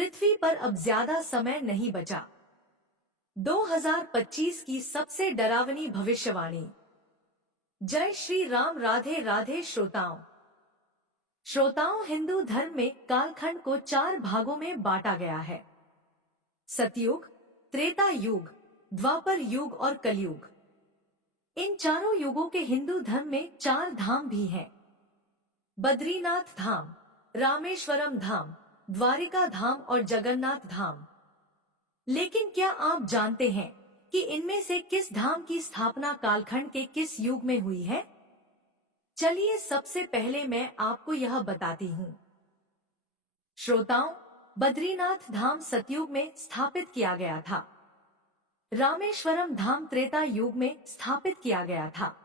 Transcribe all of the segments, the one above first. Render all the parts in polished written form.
पृथ्वी पर अब ज्यादा समय नहीं बचा। 2025 की सबसे डरावनी भविष्यवाणी। जय श्री राम। राधे राधे श्रोताओं, हिंदू धर्म में कालखंड को 4 भागों में बांटा गया है। सतयुग, त्रेता युग, द्वापर युग और कलयुग। इन चारों युगों के हिंदू धर्म में 4 धाम भी हैं। बद्रीनाथ धाम, रामेश्वरम धाम, द्वारिका धाम और जगन्नाथ धाम। लेकिन क्या आप जानते हैं कि इनमें से किस धाम की स्थापना कालखंड के किस युग में हुई है? चलिए सबसे पहले मैं आपको यह बताती हूँ। श्रोताओं, बद्रीनाथ धाम सतयुग में स्थापित किया गया था। रामेश्वरम धाम त्रेता युग में स्थापित किया गया था।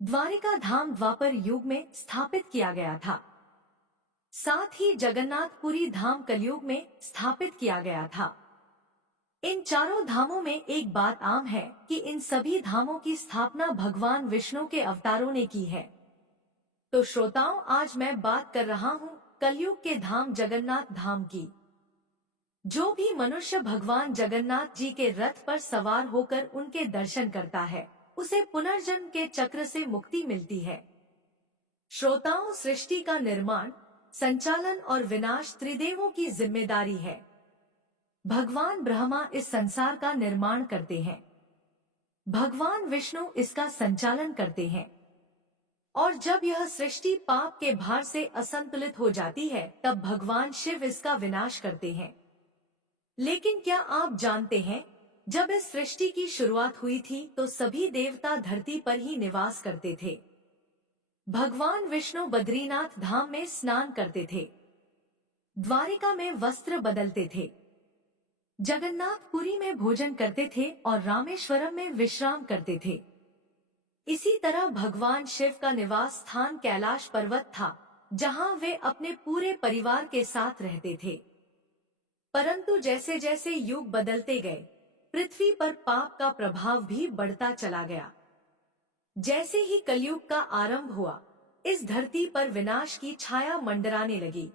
द्वारिका धाम द्वापर युग में स्थापित किया गया था। साथ ही जगन्नाथपुरी धाम कलयुग में स्थापित किया गया था। इन चारों धामों में एक बात आम है कि इन सभी धामों की स्थापना भगवान विष्णु के अवतारों ने की है। तो श्रोताओं, आज मैं बात कर रहा हूँ कलयुग के धाम जगन्नाथ धाम की। जो भी मनुष्य भगवान जगन्नाथ जी के रथ पर सवार होकर उनके दर्शन करता है, उसे पुनर्जन्म के चक्र से मुक्ति मिलती है। श्रोताओं, सृष्टि का निर्माण, संचालन और विनाश त्रिदेवों की जिम्मेदारी है। भगवान ब्रह्मा इस संसार का निर्माण करते हैं, भगवान विष्णु इसका संचालन करते हैं, और जब यह सृष्टि पाप के भार से असंतुलित हो जाती है तब भगवान शिव इसका विनाश करते हैं। लेकिन क्या आप जानते हैं, जब इस सृष्टि की शुरुआत हुई थी तो सभी देवता धरती पर ही निवास करते थे। भगवान विष्णु बद्रीनाथ धाम में स्नान करते थे, द्वारिका में वस्त्र बदलते थे, जगन्नाथपुरी में भोजन करते थे और रामेश्वरम में विश्राम करते थे। इसी तरह भगवान शिव का निवास स्थान कैलाश पर्वत था, जहां वे अपने पूरे परिवार के साथ रहते थे। परंतु जैसे जैसे युग बदलते गए, पृथ्वी पर पाप का प्रभाव भी बढ़ता चला गया। जैसे ही कलयुग का आरंभ हुआ, इस धरती पर विनाश की छाया मंडराने लगी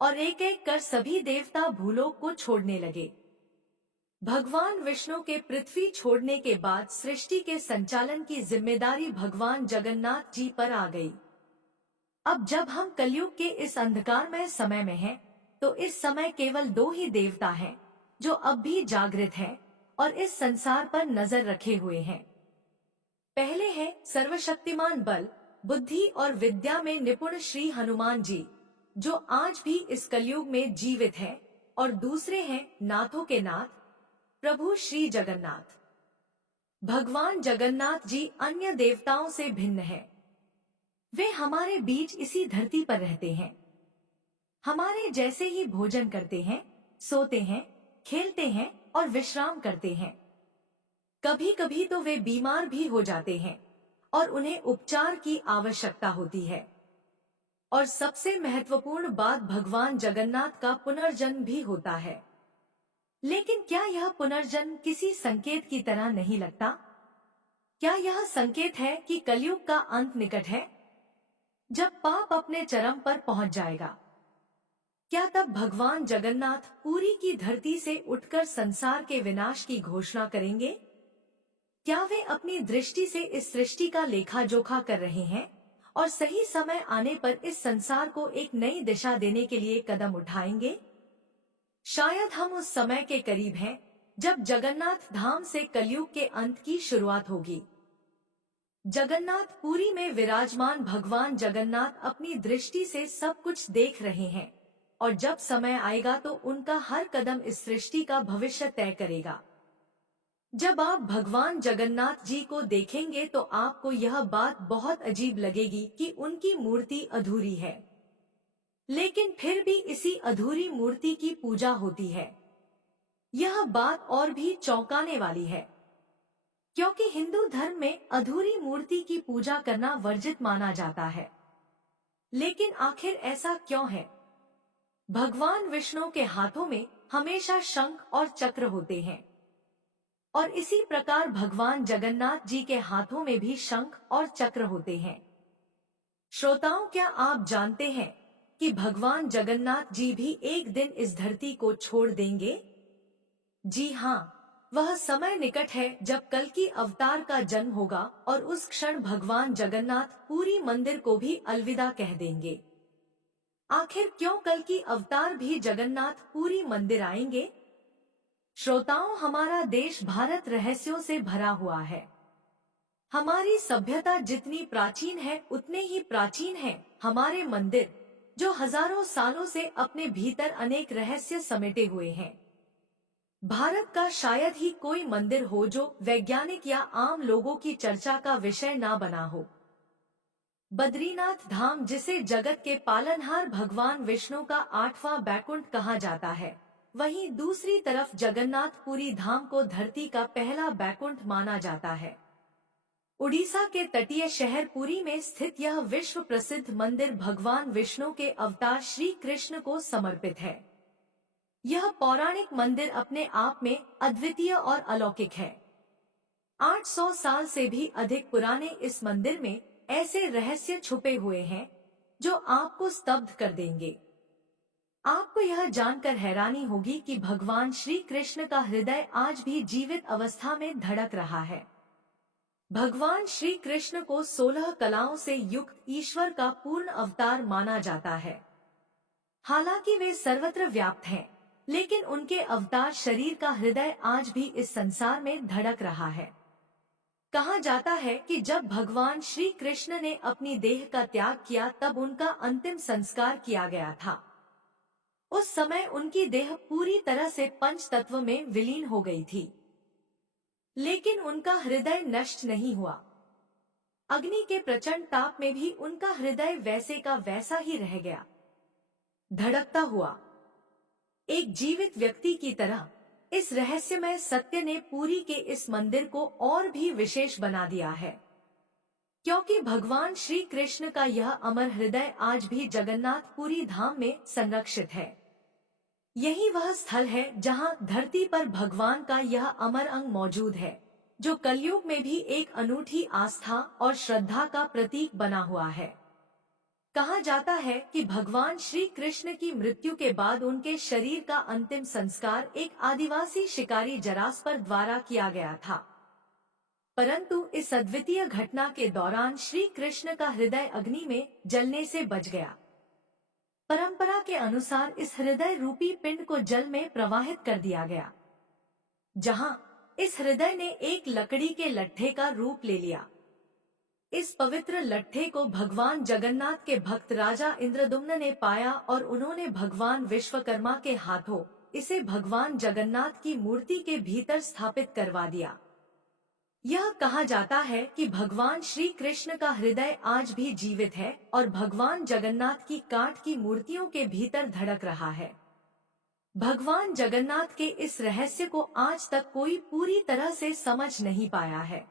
और एक एक कर सभी देवता भूलोक को छोड़ने लगे। भगवान विष्णु के पृथ्वी छोड़ने के बाद सृष्टि के संचालन की जिम्मेदारी भगवान जगन्नाथ जी पर आ गई। अब जब हम कलयुग के इस अंधकारमय समय में हैं, तो इस समय केवल 2 ही देवता हैं जो अब भी जागृत हैं और इस संसार पर नजर रखे हुए हैं। पहले हैं सर्वशक्तिमान बल, बुद्धि और विद्या में निपुण श्री हनुमान जी, जो आज भी इस कलयुग में जीवित हैं, और दूसरे हैं नाथों के नाथ प्रभु श्री जगन्नाथ। भगवान जगन्नाथ जी अन्य देवताओं से भिन्न हैं। वे हमारे बीच इसी धरती पर रहते हैं, हमारे जैसे ही भोजन करते हैं, सोते हैं, खेलते हैं और विश्राम करते हैं। कभी कभी तो वे बीमार भी हो जाते हैं और उन्हें उपचार की आवश्यकता होती है। और सबसे महत्वपूर्ण बात, भगवान जगन्नाथ का पुनर्जन्म भी होता है। लेकिन क्या यह पुनर्जन्म किसी संकेत की तरह नहीं लगता? क्या यह संकेत है कि कलयुग का अंत निकट है, जब पाप अपने चरम पर पहुंच जाएगा? क्या तब भगवान जगन्नाथ पूरी की धरती से उठकर संसार के विनाश की घोषणा करेंगे? क्या वे अपनी दृष्टि से इस सृष्टि का लेखा जोखा कर रहे हैं और सही समय आने पर इस संसार को एक नई दिशा देने के लिए कदम उठाएंगे? शायद हम उस समय के करीब हैं जब जगन्नाथ धाम से कलयुग के अंत की शुरुआत होगी। जगन्नाथपुरी में विराजमान भगवान जगन्नाथ अपनी दृष्टि से सब कुछ देख रहे हैं, और जब समय आएगा तो उनका हर कदम इस सृष्टि का भविष्य तय करेगा। जब आप भगवान जगन्नाथ जी को देखेंगे तो आपको यह बात बहुत अजीब लगेगी कि उनकी मूर्ति अधूरी है, लेकिन फिर भी इसी अधूरी मूर्ति की पूजा होती है। यह बात और भी चौंकाने वाली है, क्योंकि हिंदू धर्म में अधूरी मूर्ति की पूजा करना वर्जित माना जाता है। लेकिन आखिर ऐसा क्यों है? भगवान विष्णु के हाथों में हमेशा शंख और चक्र होते हैं, और इसी प्रकार भगवान जगन्नाथ जी के हाथों में भी शंख और चक्र होते हैं। श्रोताओं, क्या आप जानते हैं कि भगवान जगन्नाथ जी भी एक दिन इस धरती को छोड़ देंगे? जी हाँ, वह समय निकट है जब कल्कि अवतार का जन्म होगा और उस क्षण भगवान जगन्नाथ पूरी मंदिर को भी अलविदा कह देंगे। आखिर क्यों कल्कि अवतार भी जगन्नाथ पूरी मंदिर आएंगे? श्रोताओं, हमारा देश भारत रहस्यों से भरा हुआ है। हमारी सभ्यता जितनी प्राचीन है उतने ही प्राचीन है हमारे मंदिर, जो हजारों सालों से अपने भीतर अनेक रहस्य समेटे हुए हैं। भारत का शायद ही कोई मंदिर हो जो वैज्ञानिक या आम लोगों की चर्चा का विषय ना बना हो। बद्रीनाथ धाम, जिसे जगत के पालनहार भगवान विष्णु का 8वां बैकुंठ कहा जाता है, वहीं दूसरी तरफ जगन्नाथपुरी धाम को धरती का पहला बैकुंठ माना जाता है। उड़ीसा के तटीय शहर पुरी में स्थित यह विश्व प्रसिद्ध मंदिर भगवान विष्णु के अवतार श्री कृष्ण को समर्पित है। यह पौराणिक मंदिर अपने आप में अद्वितीय और अलौकिक है। 800 साल से भी अधिक पुराने इस मंदिर में ऐसे रहस्य छुपे हुए हैं जो आपको स्तब्ध कर देंगे। आपको यह जानकर हैरानी होगी कि भगवान श्री कृष्ण का हृदय आज भी जीवित अवस्था में धड़क रहा है। भगवान श्री कृष्ण को 16 कलाओं से युक्त ईश्वर का पूर्ण अवतार माना जाता है। हालांकि वे सर्वत्र व्याप्त हैं, लेकिन उनके अवतार शरीर का हृदय आज भी इस संसार में धड़क रहा है। कहा जाता है कि जब भगवान श्री कृष्ण ने अपनी देह का त्याग किया तब उनका अंतिम संस्कार किया गया था। उस समय उनकी देह पूरी तरह से पंच तत्व में विलीन हो गई थी, लेकिन उनका हृदय नष्ट नहीं हुआ। अग्नि के प्रचंड ताप में भी उनका हृदय वैसे का वैसा ही रह गया, धड़कता हुआ, एक जीवित व्यक्ति की तरह। इस रहस्यमय सत्य ने पुरी के इस मंदिर को और भी विशेष बना दिया है, क्योंकि भगवान श्री कृष्ण का यह अमर हृदय आज भी जगन्नाथपुरी धाम में संरक्षित है। यही वह स्थल है जहां धरती पर भगवान का यह अमर अंग मौजूद है, जो कलयुग में भी एक अनूठी आस्था और श्रद्धा का प्रतीक बना हुआ है। कहा जाता है कि भगवान श्री कृष्ण की मृत्यु के बाद उनके शरीर का अंतिम संस्कार एक आदिवासी शिकारी जरासपर द्वारा किया गया था, परंतु इस अद्वितीय घटना के दौरान श्री कृष्ण का हृदय अग्नि में जलने से बच गया। परंपरा के अनुसार इस हृदय रूपी पिंड को जल में प्रवाहित कर दिया गया, जहां इस हृदय ने एक लकड़ी के लट्ठे का रूप ले लिया। इस पवित्र लट्ठे को भगवान जगन्नाथ के भक्त राजा इंद्रदुम्न ने पाया और उन्होंने भगवान विश्वकर्मा के हाथों इसे भगवान जगन्नाथ की मूर्ति के भीतर स्थापित करवा दिया। यह कहा जाता है कि भगवान श्री कृष्ण का हृदय आज भी जीवित है और भगवान जगन्नाथ की काठ की मूर्तियों के भीतर धड़क रहा है। भगवान जगन्नाथ के इस रहस्य को आज तक कोई पूरी तरह से समझ नहीं पाया है।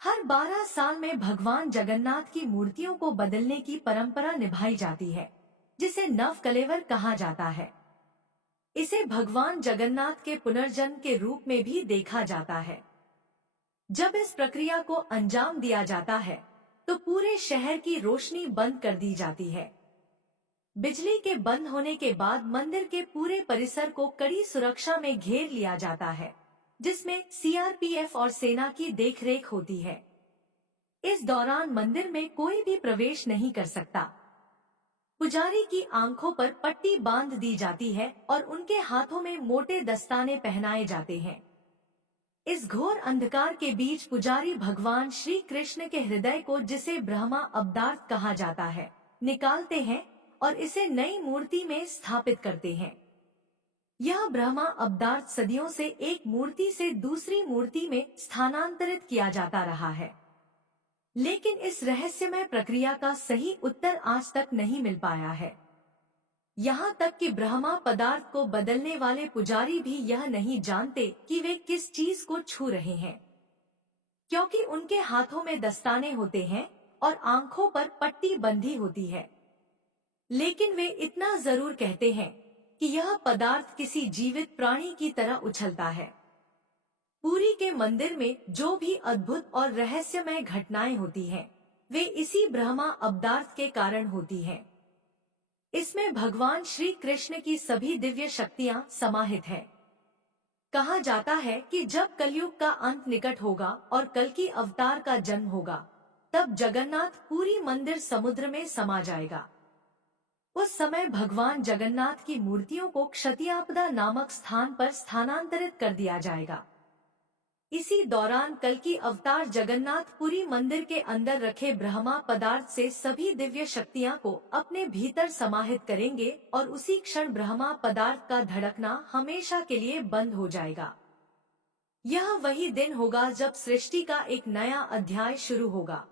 हर 12 साल में भगवान जगन्नाथ की मूर्तियों को बदलने की परंपरा निभाई जाती है, जिसे नव कलेवर कहा जाता है। इसे भगवान जगन्नाथ के पुनर्जन्म के रूप में भी देखा जाता है। जब इस प्रक्रिया को अंजाम दिया जाता है तो पूरे शहर की रोशनी बंद कर दी जाती है। बिजली के बंद होने के बाद मंदिर के पूरे परिसर को कड़ी सुरक्षा में घेर लिया जाता है, जिसमें सीआरपीएफ और सेना की देखरेख होती है। इस दौरान मंदिर में कोई भी प्रवेश नहीं कर सकता। पुजारी की आंखों पर पट्टी बांध दी जाती है और उनके हाथों में मोटे दस्ताने पहनाए जाते हैं। इस घोर अंधकार के बीच पुजारी भगवान श्री कृष्ण के हृदय को, जिसे ब्रह्मा अब्दार्थ कहा जाता है, निकालते हैं और इसे नई मूर्ति में स्थापित करते हैं। यह ब्रह्मा अब्दार्थ सदियों से एक मूर्ति से दूसरी मूर्ति में स्थानांतरित किया जाता रहा है, लेकिन इस रहस्यमय प्रक्रिया का सही उत्तर आज तक नहीं मिल पाया है। यहाँ तक कि ब्रह्मा पदार्थ को बदलने वाले पुजारी भी यह नहीं जानते कि वे किस चीज को छू रहे हैं, क्योंकि उनके हाथों में दस्ताने होते हैं और आंखों पर पट्टी बंधी होती है। लेकिन वे इतना जरूर कहते हैं कि यह पदार्थ किसी जीवित प्राणी की तरह उछलता है। पुरी के मंदिर में जो भी अद्भुत और रहस्यमय घटनाएं होती हैं, वे इसी ब्रह्मा अब्दार्थ के कारण होती हैं। इसमें भगवान श्री कृष्ण की सभी दिव्य शक्तियां समाहित है। कहा जाता है कि जब कलयुग का अंत निकट होगा और कल की अवतार का जन्म होगा, तब जगन्नाथ पूरी मंदिर समुद्र में समा जाएगा। उस समय भगवान जगन्नाथ की मूर्तियों को क्षतियापदा नामक स्थान पर स्थानांतरित कर दिया जाएगा। इसी दौरान कल की अवतार जगन्नाथपुरी मंदिर के अंदर रखे ब्रह्मा पदार्थ से सभी दिव्य शक्तियां को अपने भीतर समाहित करेंगे और उसी क्षण ब्रह्मा पदार्थ का धड़कना हमेशा के लिए बंद हो जाएगा। यह वही दिन होगा जब सृष्टि का एक नया अध्याय शुरू होगा।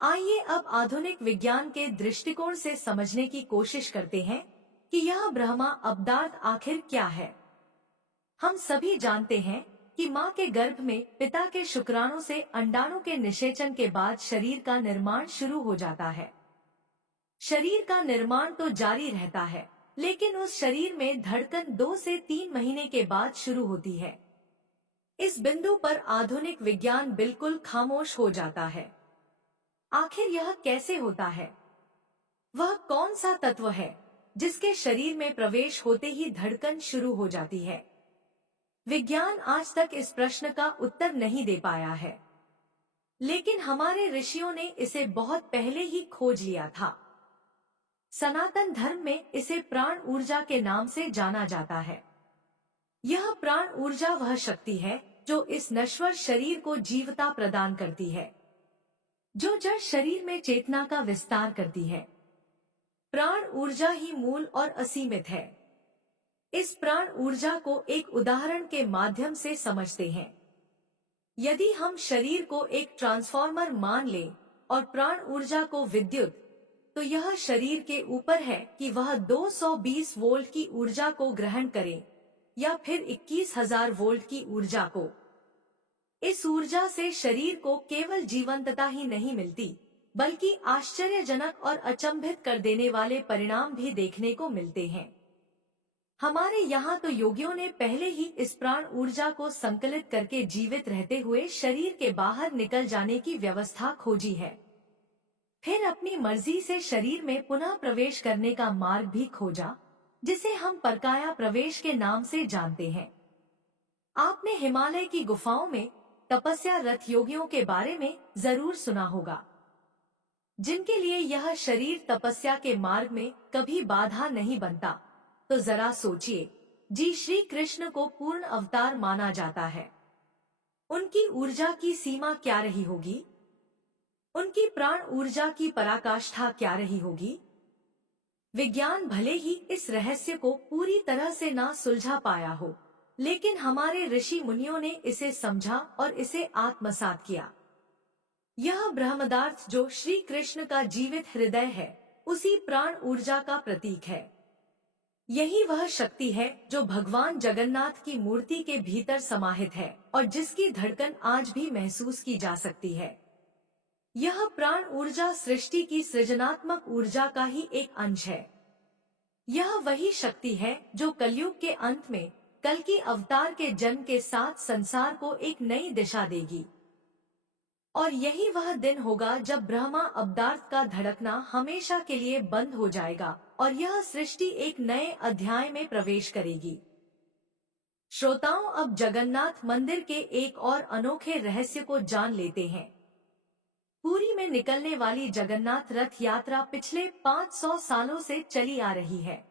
आइए अब आधुनिक विज्ञान के दृष्टिकोण से समझने की कोशिश करते हैं कि यह ब्रह्मा पदार्थ आखिर क्या है। हम सभी जानते हैं कि माँ के गर्भ में पिता के शुक्राणु से अंडाणु के निषेचन के बाद शरीर का निर्माण शुरू हो जाता है। शरीर का निर्माण तो जारी रहता है, लेकिन उस शरीर में धड़कन 2 से 3 महीने के बाद शुरू होती है। इस बिंदु पर आधुनिक विज्ञान बिल्कुल खामोश हो जाता है। आखिर यह कैसे होता है? वह कौन सा तत्व है जिसके शरीर में प्रवेश होते ही धड़कन शुरू हो जाती है? विज्ञान आज तक इस प्रश्न का उत्तर नहीं दे पाया है, लेकिन हमारे ऋषियों ने इसे बहुत पहले ही खोज लिया था। सनातन धर्म में इसे प्राण ऊर्जा के नाम से जाना जाता है। यह प्राण ऊर्जा वह शक्ति है जो इस नश्वर शरीर को जीवता प्रदान करती है, जो जड़ शरीर में चेतना का विस्तार करती है। प्राण ऊर्जा ही मूल और असीमित है। इस प्राण ऊर्जा को एक उदाहरण के माध्यम से समझते हैं। यदि हम शरीर को एक ट्रांसफार्मर मान लें और प्राण ऊर्जा को विद्युत, तो यह शरीर के ऊपर है कि वह 220 वोल्ट की ऊर्जा को ग्रहण करे या फिर 21,000 वोल्ट की ऊर्जा को। इस ऊर्जा से शरीर को केवल जीवंतता ही नहीं मिलती, बल्कि आश्चर्यजनक और अचंभित कर देने वाले परिणाम भी देखने को मिलते हैं। हमारे यहाँ तो योगियों ने पहले ही इस प्राण ऊर्जा को संकलित करके जीवित रहते हुए शरीर के बाहर निकल जाने की व्यवस्था खोजी है। फिर अपनी मर्जी से शरीर में पुनः प्रवेश करने का मार्ग भी खोजा, जिसे हम परकाया प्रवेश के नाम से जानते हैं। आपने हिमालय की गुफाओं में तपस्या रत योगियों के बारे में जरूर सुना होगा, जिनके लिए यह शरीर तपस्या के मार्ग में कभी बाधा नहीं बनता। तो जरा सोचिए, जी श्री कृष्ण को पूर्ण अवतार माना जाता है। उनकी ऊर्जा की सीमा क्या रही होगी? उनकी प्राण ऊर्जा की पराकाष्ठा क्या रही होगी? विज्ञान भले ही इस रहस्य को पूरी तरह से ना सुलझा पाया हो, लेकिन हमारे ऋषि मुनियों ने इसे समझा और इसे आत्मसात किया। यह ब्रह्मदार्थ जो श्री कृष्ण का जीवित हृदय है, उसी प्राण ऊर्जा का प्रतीक है। यही वह शक्ति है जो भगवान जगन्नाथ की मूर्ति के भीतर समाहित है और जिसकी धड़कन आज भी महसूस की जा सकती है। यह प्राण ऊर्जा सृष्टि की सृजनात्मक ऊर्जा का ही एक अंश है। यह वही शक्ति है जो कलयुग के अंत में कल की अवतार के जन्म के साथ संसार को एक नई दिशा देगी। और यही वह दिन होगा जब ब्रह्मा पदार्थ का धड़कना हमेशा के लिए बंद हो जाएगा और यह सृष्टि एक नए अध्याय में प्रवेश करेगी। श्रोताओं, अब जगन्नाथ मंदिर के एक और अनोखे रहस्य को जान लेते हैं। पुरी में निकलने वाली जगन्नाथ रथ यात्रा पिछले 500 सालों से चली आ रही है।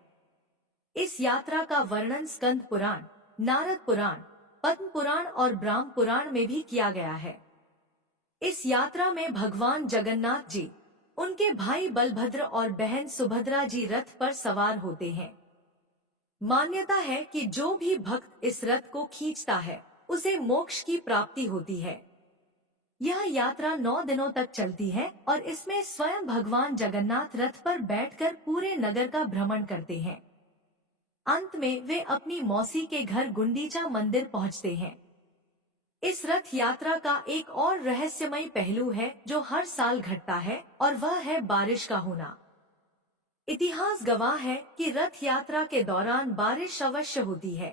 इस यात्रा का वर्णन स्कंद पुराण, नारद पुराण, पद्म पुराण और ब्रह्म पुराण में भी किया गया है। इस यात्रा में भगवान जगन्नाथ जी, उनके भाई बलभद्र और बहन सुभद्रा जी रथ पर सवार होते हैं। मान्यता है कि जो भी भक्त इस रथ को खींचता है, उसे मोक्ष की प्राप्ति होती है। यह यात्रा 9 दिनों तक चलती है और इसमें स्वयं भगवान जगन्नाथ रथ पर बैठकर पूरे नगर का भ्रमण करते हैं। अंत में वे अपनी मौसी के घर गुंडीचा मंदिर पहुंचते हैं। इस रथ यात्रा का एक और रहस्यमय पहलू है जो हर साल घटता है, और वह है बारिश का होना। इतिहास गवाह है कि रथ यात्रा के दौरान बारिश अवश्य होती है।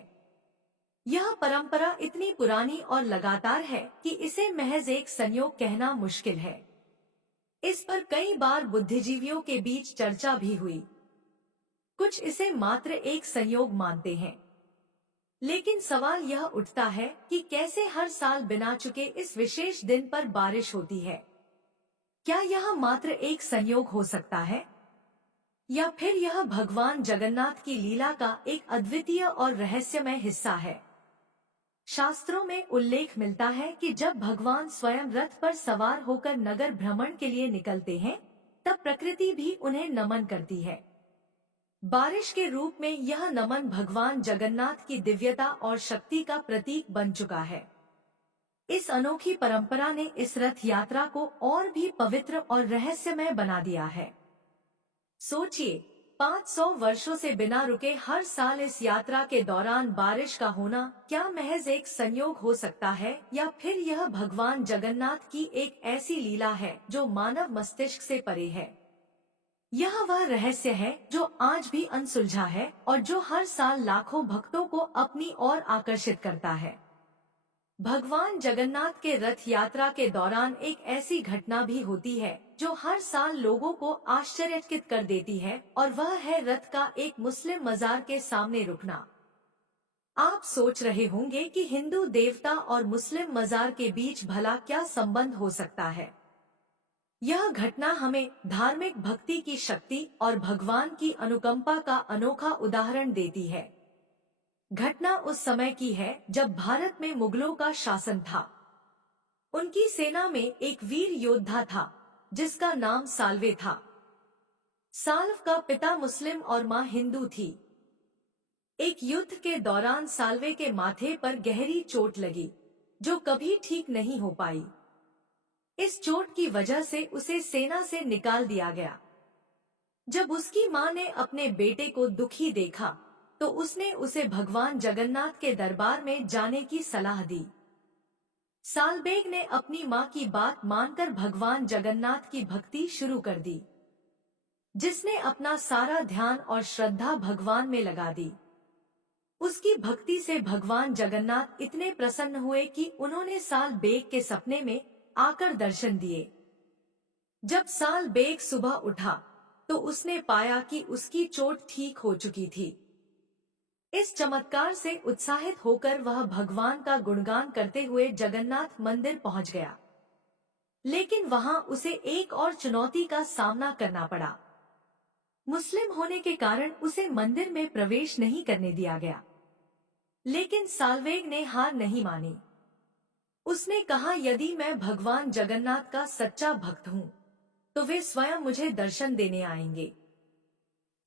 यह परंपरा इतनी पुरानी और लगातार है कि इसे महज एक संयोग कहना मुश्किल है। इस पर कई बार बुद्धिजीवियों के बीच चर्चा भी हुई। कुछ इसे मात्र एक संयोग मानते हैं। लेकिन सवाल यह उठता है कि कैसे हर साल बिना चुके इस विशेष दिन पर बारिश होती है। क्या यह मात्र एक संयोग हो सकता है, या फिर यह भगवान जगन्नाथ की लीला का एक अद्वितीय और रहस्यमय हिस्सा है। शास्त्रों में उल्लेख मिलता है कि जब भगवान स्वयं रथ पर सवार होकर नगर भ्रमण के लिए निकलते हैं, तब प्रकृति भी उन्हें नमन करती है। बारिश के रूप में यह नमन भगवान जगन्नाथ की दिव्यता और शक्ति का प्रतीक बन चुका है। इस अनोखी परंपरा ने इस रथ यात्रा को और भी पवित्र और रहस्यमय बना दिया है। सोचिए, 500 वर्षों से बिना रुके हर साल इस यात्रा के दौरान बारिश का होना क्या महज एक संयोग हो सकता है, या फिर यह भगवान जगन्नाथ की एक ऐसी लीला है जो मानव मस्तिष्क से परे है। यह वह रहस्य है जो आज भी अनसुलझा है और जो हर साल लाखों भक्तों को अपनी ओर आकर्षित करता है। भगवान जगन्नाथ के रथ यात्रा के दौरान एक ऐसी घटना भी होती है जो हर साल लोगों को आश्चर्यचकित कर देती है, और वह है रथ का एक मुस्लिम मजार के सामने रुकना। आप सोच रहे होंगे कि हिंदू देवता और मुस्लिम मजार के बीच भला क्या संबंध हो सकता है। यह घटना हमें धार्मिक भक्ति की शक्ति और भगवान की अनुकंपा का अनोखा उदाहरण देती है। घटना उस समय की है जब भारत में मुगलों का शासन था। उनकी सेना में एक वीर योद्धा था जिसका नाम साल्वे था। साल्व का पिता मुस्लिम और मां हिंदू थी। एक युद्ध के दौरान साल्वे के माथे पर गहरी चोट लगी जो कभी ठीक नहीं हो पाई। इस चोट की वजह से उसे सेना से निकाल दिया गया। जब उसकी मां ने अपने बेटे को दुखी देखा तो उसने उसे भगवान जगन्नाथ के दरबार में जाने की सलाह दी। सालबेग ने अपनी मां की बात मानकर भगवान जगन्नाथ की भक्ति शुरू कर दी, जिसने अपना सारा ध्यान और श्रद्धा भगवान में लगा दी। उसकी भक्ति से भगवान जगन्नाथ इतने प्रसन्न हुए कि उन्होंने सालबेग के सपने में आकर दर्शन दिए। जब सालबेग सुबह उठा तो उसने पाया कि उसकी चोट ठीक हो चुकी थी। इस चमत्कार से उत्साहित होकर वह भगवान का गुणगान करते हुए जगन्नाथ मंदिर पहुंच गया। लेकिन वहां उसे एक और चुनौती का सामना करना पड़ा। मुस्लिम होने के कारण उसे मंदिर में प्रवेश नहीं करने दिया गया। लेकिन साल्वेग ने हार नहीं मानी। उसने कहा, यदि मैं भगवान जगन्नाथ का सच्चा भक्त हूँ तो वे स्वयं मुझे दर्शन देने आएंगे।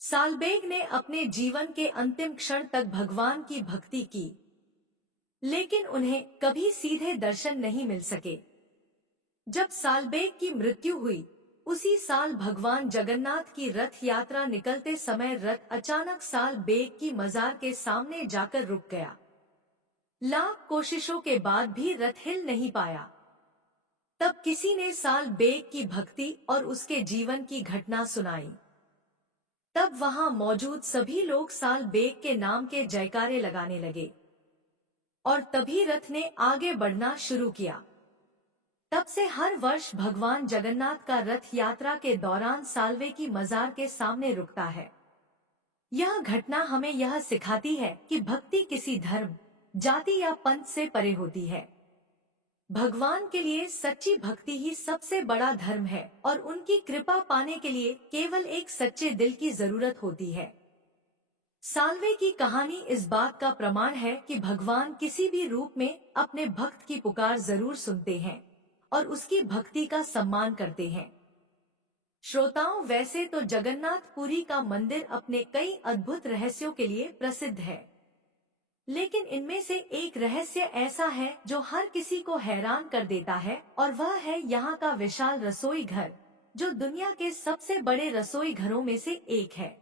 साल्बेग ने अपने जीवन के अंतिम क्षण तक भगवान की भक्ति की, लेकिन उन्हें कभी सीधे दर्शन नहीं मिल सके। जब साल्बेग की मृत्यु हुई, उसी साल भगवान जगन्नाथ की रथ यात्रा निकलते समय रथ अचानक साल्बेग की मजार के सामने जाकर रुक गया। लाख कोशिशों के बाद भी रथ हिल नहीं पाया। तब किसी ने साल्बेग की भक्ति और उसके जीवन की घटना सुनाई। तब वहां मौजूद सभी लोग साल्बेग के नाम के जयकारे लगाने लगे और तभी रथ ने आगे बढ़ना शुरू किया। तब से हर वर्ष भगवान जगन्नाथ का रथ यात्रा के दौरान साल्वे की मजार के सामने रुकता है। यह घटना हमें यह सिखाती है कि भक्ति किसी धर्म, जाति या पंथ से परे होती है। भगवान के लिए सच्ची भक्ति ही सबसे बड़ा धर्म है और उनकी कृपा पाने के लिए केवल एक सच्चे दिल की जरूरत होती है। साल्वे की कहानी इस बात का प्रमाण है कि भगवान किसी भी रूप में अपने भक्त की पुकार जरूर सुनते हैं और उसकी भक्ति का सम्मान करते हैं। श्रोताओं, वैसे तो जगन्नाथपुरी का मंदिर अपने कई अद्भुत रहस्यों के लिए प्रसिद्ध है, लेकिन इनमें से एक रहस्य ऐसा है जो हर किसी को हैरान कर देता है, और वह है यहाँ का विशाल रसोई घर, जो दुनिया के सबसे बड़े रसोई घरों में से एक है।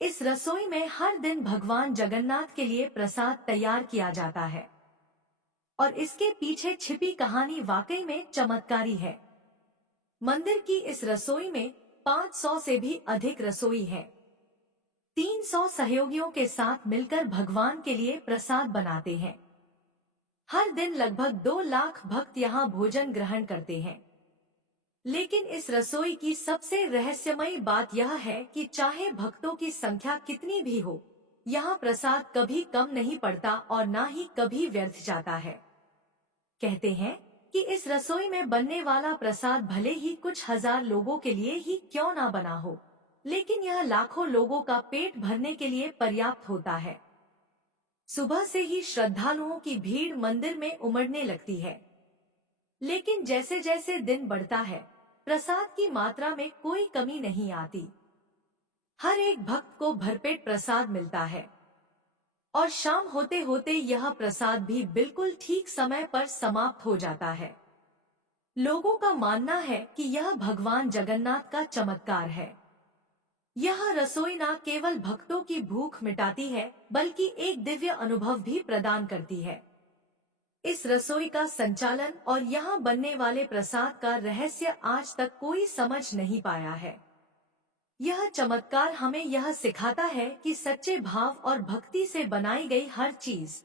इस रसोई में हर दिन भगवान जगन्नाथ के लिए प्रसाद तैयार किया जाता है और इसके पीछे छिपी कहानी वाकई में चमत्कारी है। मंदिर की इस रसोई में 500 से भी अधिक रसोई है। 300 सहयोगियों के साथ मिलकर भगवान के लिए प्रसाद बनाते हैं। हर दिन लगभग 2 लाख भक्त यहाँ भोजन ग्रहण करते हैं। लेकिन इस रसोई की सबसे रहस्यमयी बात यह है कि चाहे भक्तों की संख्या कितनी भी हो, यहाँ प्रसाद कभी कम नहीं पड़ता और ना ही कभी व्यर्थ जाता है। कहते हैं कि इस रसोई में बनने वाला प्रसाद भले ही कुछ हजार लोगों के लिए ही क्यों ना बना हो, लेकिन यह लाखों लोगों का पेट भरने के लिए पर्याप्त होता है। सुबह से ही श्रद्धालुओं की भीड़ मंदिर में उमड़ने लगती है, लेकिन जैसे जैसे दिन बढ़ता है, प्रसाद की मात्रा में कोई कमी नहीं आती। हर एक भक्त को भरपेट प्रसाद मिलता है और शाम होते होते यह प्रसाद भी बिल्कुल ठीक समय पर समाप्त हो जाता है। लोगों का मानना है कि यह भगवान जगन्नाथ का चमत्कार है। यह रसोई न केवल भक्तों की भूख मिटाती है, बल्कि एक दिव्य अनुभव भी प्रदान करती है। इस रसोई का संचालन और यहाँ बनने वाले प्रसाद का रहस्य आज तक कोई समझ नहीं पाया है। यह चमत्कार हमें यह सिखाता है कि सच्चे भाव और भक्ति से बनाई गई हर चीज,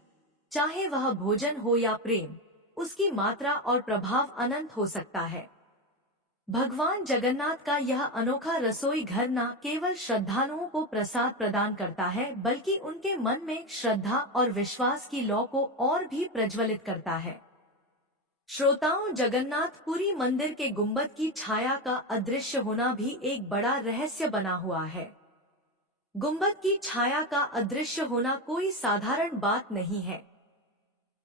चाहे वह भोजन हो या प्रेम, उसकी मात्रा और प्रभाव अनंत हो सकता है। भगवान जगन्नाथ का यह अनोखा रसोई घर न केवल श्रद्धालुओं को प्रसाद प्रदान करता है, बल्कि उनके मन में श्रद्धा और विश्वास की लौ को और भी प्रज्वलित करता है। श्रोताओं, जगन्नाथपुरी मंदिर के गुंबद की छाया का अदृश्य होना भी एक बड़ा रहस्य बना हुआ है। गुंबद की छाया का अदृश्य होना कोई साधारण बात नहीं है।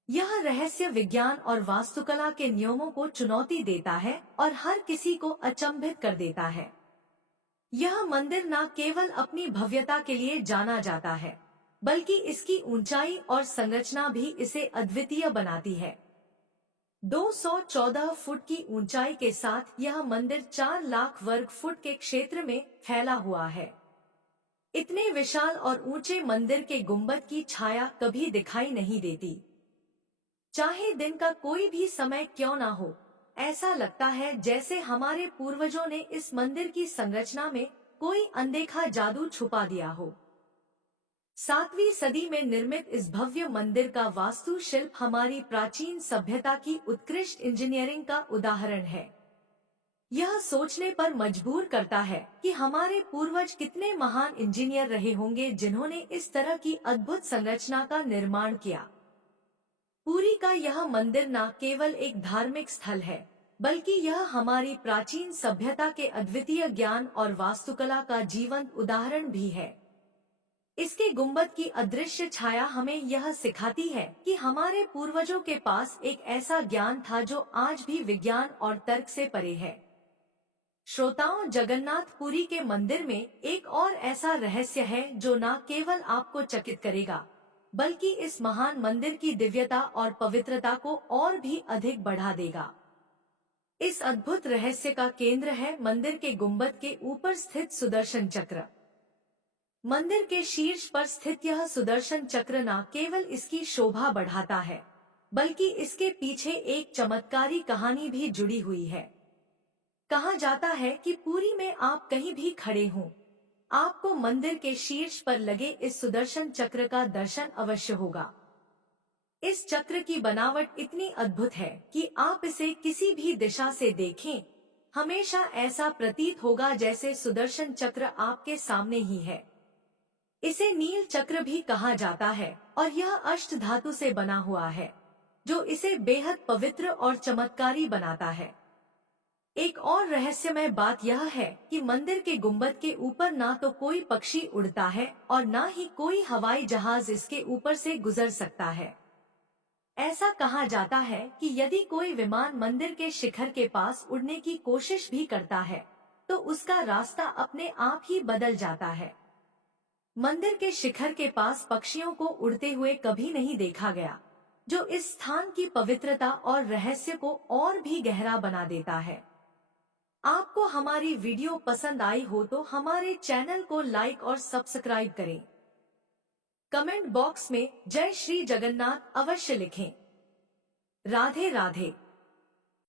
यह रहस्य विज्ञान और वास्तुकला के नियमों को चुनौती देता है और हर किसी को अचंभित कर देता है। यह मंदिर न केवल अपनी भव्यता के लिए जाना जाता है, बल्कि इसकी ऊंचाई और संरचना भी इसे अद्वितीय बनाती है। 214 फुट की ऊंचाई के साथ यह मंदिर 4 लाख वर्ग फुट के क्षेत्र में फैला हुआ है। इतने विशाल और ऊंचे मंदिर के गुंबद की छाया कभी दिखाई नहीं देती। चाहे दिन का कोई भी समय क्यों ना हो, ऐसा लगता है जैसे हमारे पूर्वजों ने इस मंदिर की संरचना में कोई अनदेखा जादू छुपा दिया हो। 7वीं सदी में निर्मित इस भव्य मंदिर का वास्तुशिल्प हमारी प्राचीन सभ्यता की उत्कृष्ट इंजीनियरिंग का उदाहरण है। यह सोचने पर मजबूर करता है कि हमारे पूर्वज कितने महान इंजीनियर रहे होंगे जिन्होंने इस तरह की अद्भुत संरचना का निर्माण किया। पुरी का यह मंदिर न केवल एक धार्मिक स्थल है, बल्कि यह हमारी प्राचीन सभ्यता के अद्वितीय ज्ञान और वास्तुकला का जीवंत उदाहरण भी है। इसके गुंबद की अदृश्य छाया हमें यह सिखाती है कि हमारे पूर्वजों के पास एक ऐसा ज्ञान था जो आज भी विज्ञान और तर्क से परे है। श्रोताओं, जगन्नाथपुरी के मंदिर में एक और ऐसा रहस्य है जो न केवल आपको चकित करेगा, बल्कि इस महान मंदिर की दिव्यता और पवित्रता को और भी अधिक बढ़ा देगा। इस अद्भुत रहस्य का केंद्र है मंदिर के गुंबद के ऊपर स्थित सुदर्शन चक्र। मंदिर के शीर्ष पर स्थित यह सुदर्शन चक्र न केवल इसकी शोभा बढ़ाता है, बल्कि इसके पीछे एक चमत्कारी कहानी भी जुड़ी हुई है। कहा जाता है कि पुरी में आप कहीं भी खड़े हों, आपको मंदिर के शीर्ष पर लगे इस सुदर्शन चक्र का दर्शन अवश्य होगा। इस चक्र की बनावट इतनी अद्भुत है कि आप इसे किसी भी दिशा से देखें, हमेशा ऐसा प्रतीत होगा जैसे सुदर्शन चक्र आपके सामने ही है। इसे नील चक्र भी कहा जाता है और यह अष्ट धातु से बना हुआ है, जो इसे बेहद पवित्र और चमत्कारी बनाता है। एक और रहस्यमय बात यह है कि मंदिर के गुंबद के ऊपर ना तो कोई पक्षी उड़ता है और ना ही कोई हवाई जहाज इसके ऊपर से गुजर सकता है। ऐसा कहा जाता है कि यदि कोई विमान मंदिर के शिखर के पास उड़ने की कोशिश भी करता है, तो उसका रास्ता अपने आप ही बदल जाता है। मंदिर के शिखर के पास पक्षियों को उड़ते हुए कभी नहीं देखा गया, जो इस स्थान की पवित्रता और रहस्य को और भी गहरा बना देता है। आपको हमारी वीडियो पसंद आई हो तो हमारे चैनल को लाइक और सब्सक्राइब करें। कमेंट बॉक्स में जय श्री जगन्नाथ अवश्य लिखें। राधे राधे।